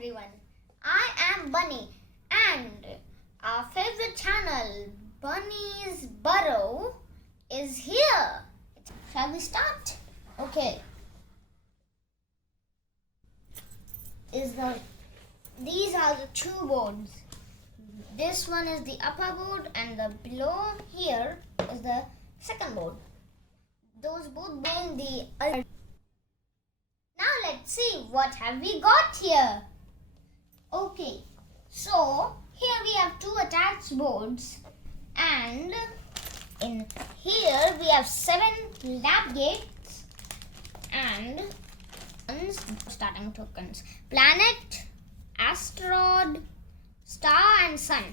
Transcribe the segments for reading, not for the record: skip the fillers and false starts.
everyone, I am Bunny and our favorite channel Bunny's Burrow is here. Shall we start? Okay. These are the two boards. This one is the upper board and the below here is the second board. Those both being the other. Now let's see what have we got here. Okay, so here we have two attached boards and in here we have 7 lab gates and starting tokens: planet, asteroid, star and sun.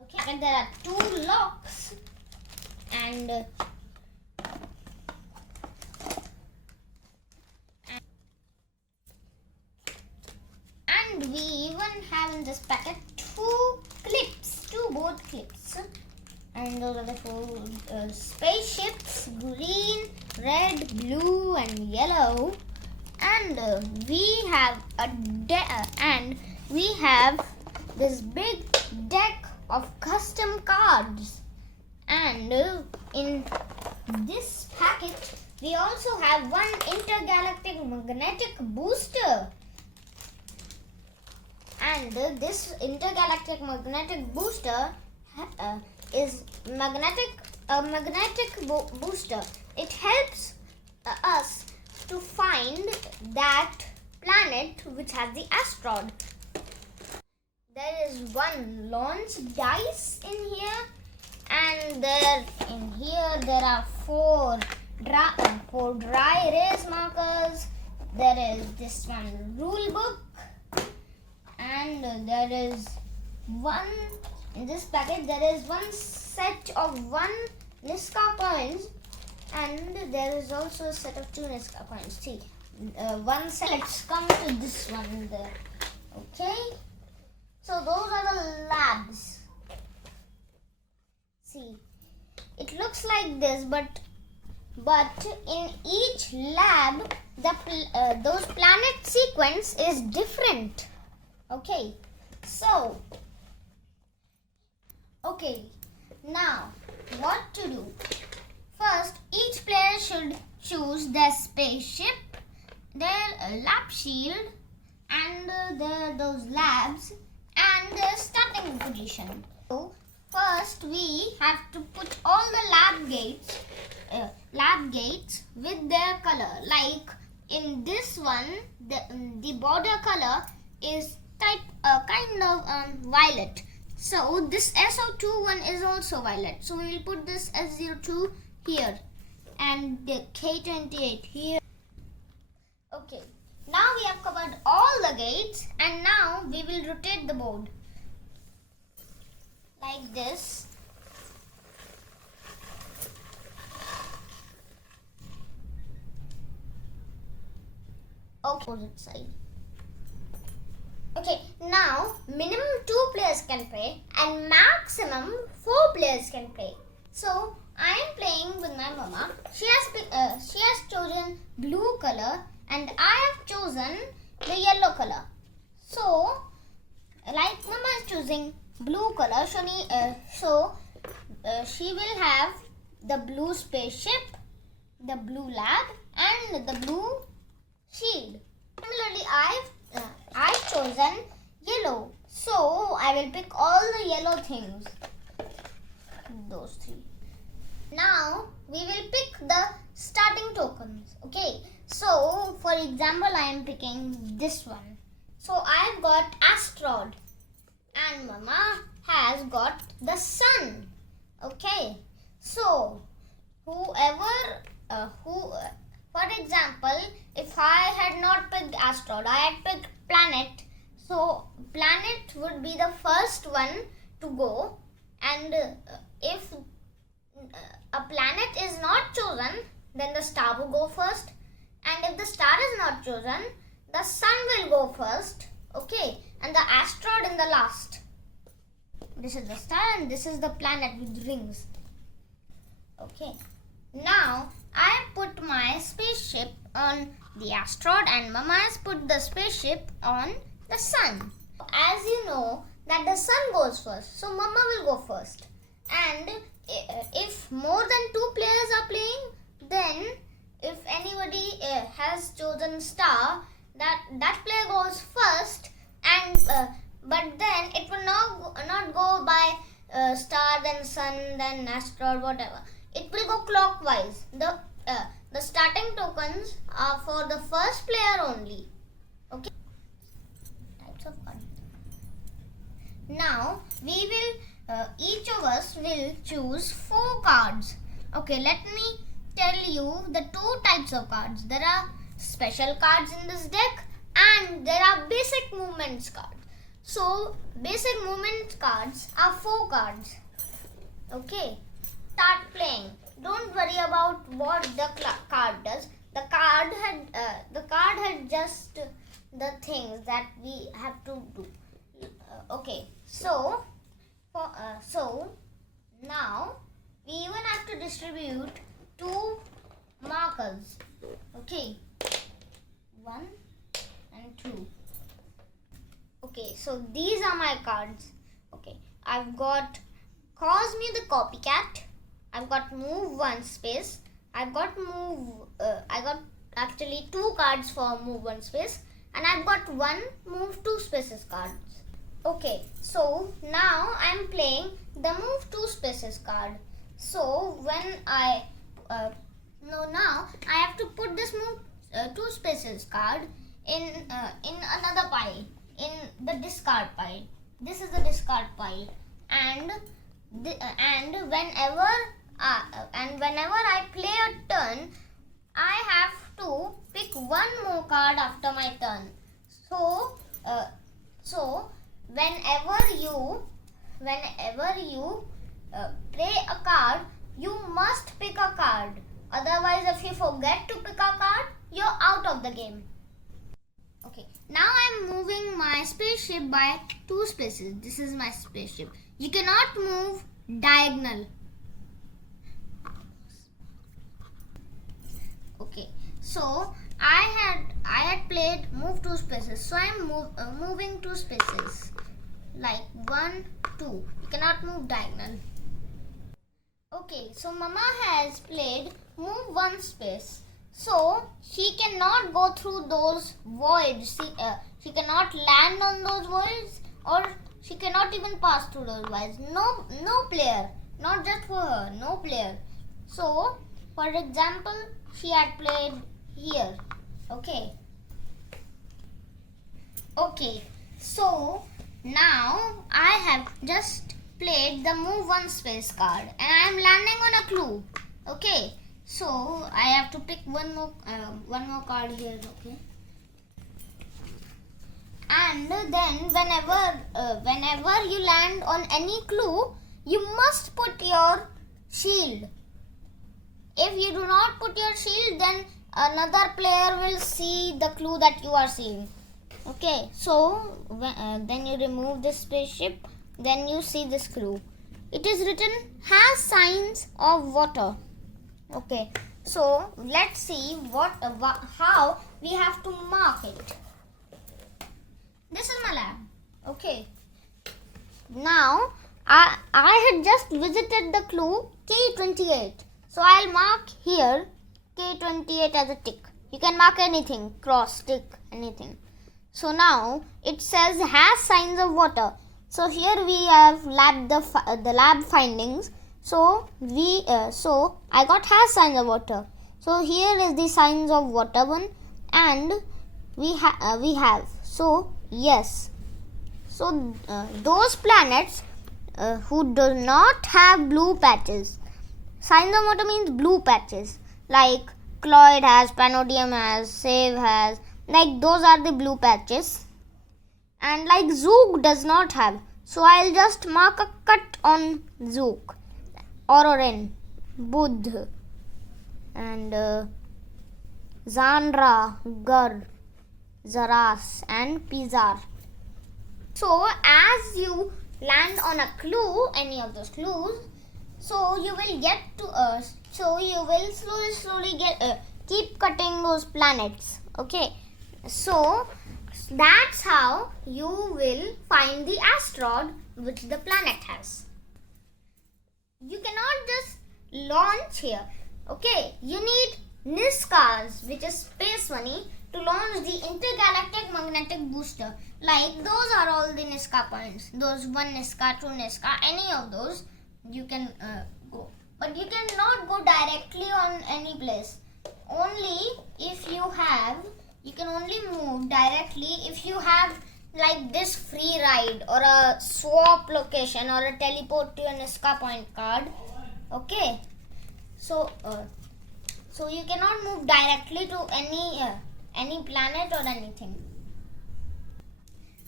Okay, and there are 2 locks and we even have in this packet 2 board clips, and those are the 4 spaceships: green, red, blue and yellow. And we have this big deck of custom cards, and in this packet we also have one intergalactic magnetic booster. And this intergalactic magnetic booster is a magnetic booster. It helps us to find that planet which has the asteroid. There is one launch dice in here, and there are 4 dry erase markers. There is this one rule book. And there is in this packet there is one set of 1 Niska coins, and there is also a set of 2 Niska coins. See, one set. Let's come to this one there. Okay, so those are the labs. See, it looks like this, but in each lab those planet sequence is different. Okay, now what to do? First, each player should choose their spaceship, their lab shield, and those labs, and their starting position. So, first we have to put all the lab gates with their color. Like in this one, the border color is kind of violet. So this SO2 one is also violet. So we will put this S02 here and the K28 here. Okay, now we have covered all the gates, and now we will rotate the board like this. Opposite side. Okay, now minimum 2 players can play and maximum 4 players can play. So I am playing with my mama. She has chosen blue color and I have chosen the yellow color. So like mama is choosing blue color, so she will have the blue spaceship, the blue lab and the blue shield. Similarly, I've chosen yellow, so I will pick all the yellow things. Those 3. Now we will pick the starting tokens. Okay, so for example, I am picking this one. So I've got asteroid, and mama has got the sun. Okay, so for example, if I had not picked asteroid, I had picked planet. So planet would be the first one to go, and if a planet is not chosen, then the star will go first, and if the star is not chosen, the sun will go first. Okay, and the asteroid in the last. This is the star and this is the planet with rings. Okay, now I put my spaceship on the asteroid and mama has put the spaceship on the sun. As you know that the sun goes first, so Mama will go first. And if more than 2 players are playing, then if anybody has chosen star, that player goes first, and but then it will not go by star, then sun, then asteroid, whatever. It will go clockwise. The starting tokens are for the first player only. Okay. Types of cards. Now we will each of us will choose 4 cards. Okay, let me tell you the 2 types of cards. There are special cards in this deck and there are basic movements cards. So basic movement cards are 4 cards. Okay, start playing. Don't worry about what the card does. The card had just the things that we have to do. Okay, so now we even have to distribute 2 markers. Okay, 1 and 2. Okay, so these are my cards. Okay, I've got Cause Me the Copycat. I've got Move 1 space. I got actually 2 cards for Move 1 space, and I've got 1 Move 2 spaces cards. Okay, so now I'm playing the Move 2 spaces card. So when now I have to put this Move 2 spaces card in another pile, in the discard pile. This is the discard pile, and whenever I play a turn, I have to pick 1 more card after my turn. So whenever you play a card, you must pick a card. Otherwise, if you forget to pick a card, you're out of the game. Okay, now I'm moving my spaceship by 2 spaces. This is my spaceship. You cannot move diagonal. Okay, so I had played move 2 spaces, so I'm moving 2 spaces, like 1, 2. You cannot move diagonal. Okay, so Mama has played move 1 space, so she cannot go through those voids. She cannot land on those voids, or she cannot even pass through those voids. No player, not just for her, no player. So, for example, she had played here. Okay, so now I have just played the move 1 space card, and I am landing on a clue. Okay, so I have to pick one more card here. Okay, and then whenever you land on any clue, you must put your shield. If you do not put your shield, then another player will see the clue that you are seeing. Okay, so then you remove this spaceship, then you see this clue. It is written has signs of water. Okay, so let's see how we have to mark it. This is my lab. Okay, now I had just visited the clue K28. So I'll mark here K28 as a tick. You can mark anything, cross, tick, anything. So now it says has signs of water. So here we have the lab findings. So I got has signs of water. So here is the signs of water one, and we have. So yes. So those planets who do not have blue patches. Signs of water means blue patches, like Cloyd has, Panodium has, Save has, like those are the blue patches. And like Zook does not have, so I'll just mark a cut on Zook, Ororin, Budh, and Zandra, Gur, Zaras, and Pizar. So as you land on a clue, any of those clues, so you will get to so you will slowly keep cutting those planets. Okay, so That's how you will find the asteroid which the planet has. You cannot just launch here. Okay, you need NISCAs, which is space money, to launch the intergalactic magnetic booster. Like those are all the NISCA points. Those 1 NISCA, 2 NISCA, any of those you can go. But you cannot go directly on any place. Only if you can only move directly if you have like this free ride or a swap location or a teleport to a NISCA point card. Okay, so you cannot move directly to any planet or anything.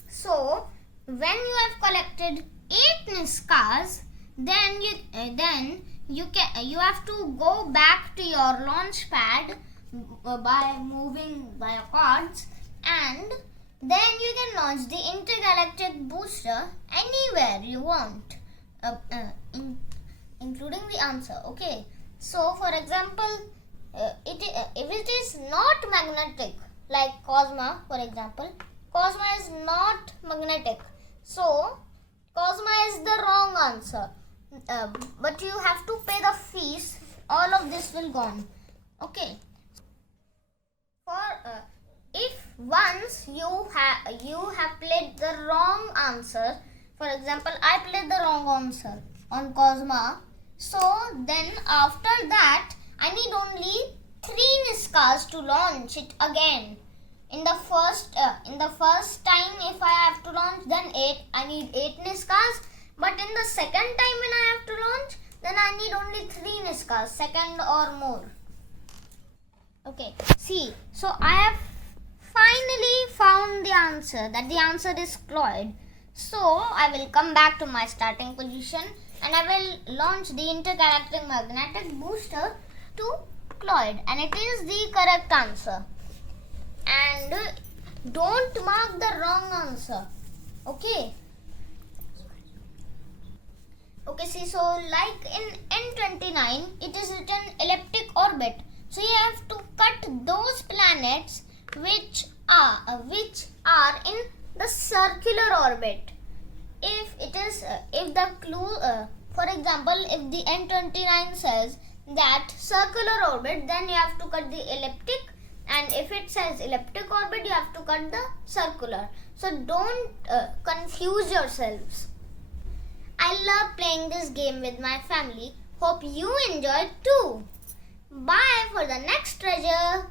So when you have collected 8 NISCAs, then you have to go back to your launch pad by moving by cards, and then you can launch the intergalactic booster anywhere you want, including the answer. Okay, so for example, if it is not magnetic, like Cosma, for example, Cosma is not magnetic, so Cosma is the wrong answer. But you have to pay the fees. All of this will gone. Okay. For if once you have played the wrong answer, for example, I played the wrong answer on Cosma. So then after that, I need only 3 NISCAs to launch it again. In the first time, if I have to launch, then I need 8 NISCAs. But in the second time when I have to launch, then I need only 3 NISCAs, second or more. Okay, see, so I have finally found the answer, that the answer is Cloyd. So I will come back to my starting position and I will launch the intergalactic magnetic booster to Cloyd, and it is the correct answer. And don't mark the wrong answer. Okay. Okay, see, so like in N29, it is written elliptic orbit. So you have to cut those planets which are in the circular orbit. If the clue, for example, if the N29 says that circular orbit, then you have to cut the elliptic, and if it says elliptic orbit, you have to cut the circular. So don't confuse yourselves. I love playing this game with my family. Hope you enjoyed too. Bye for the next treasure.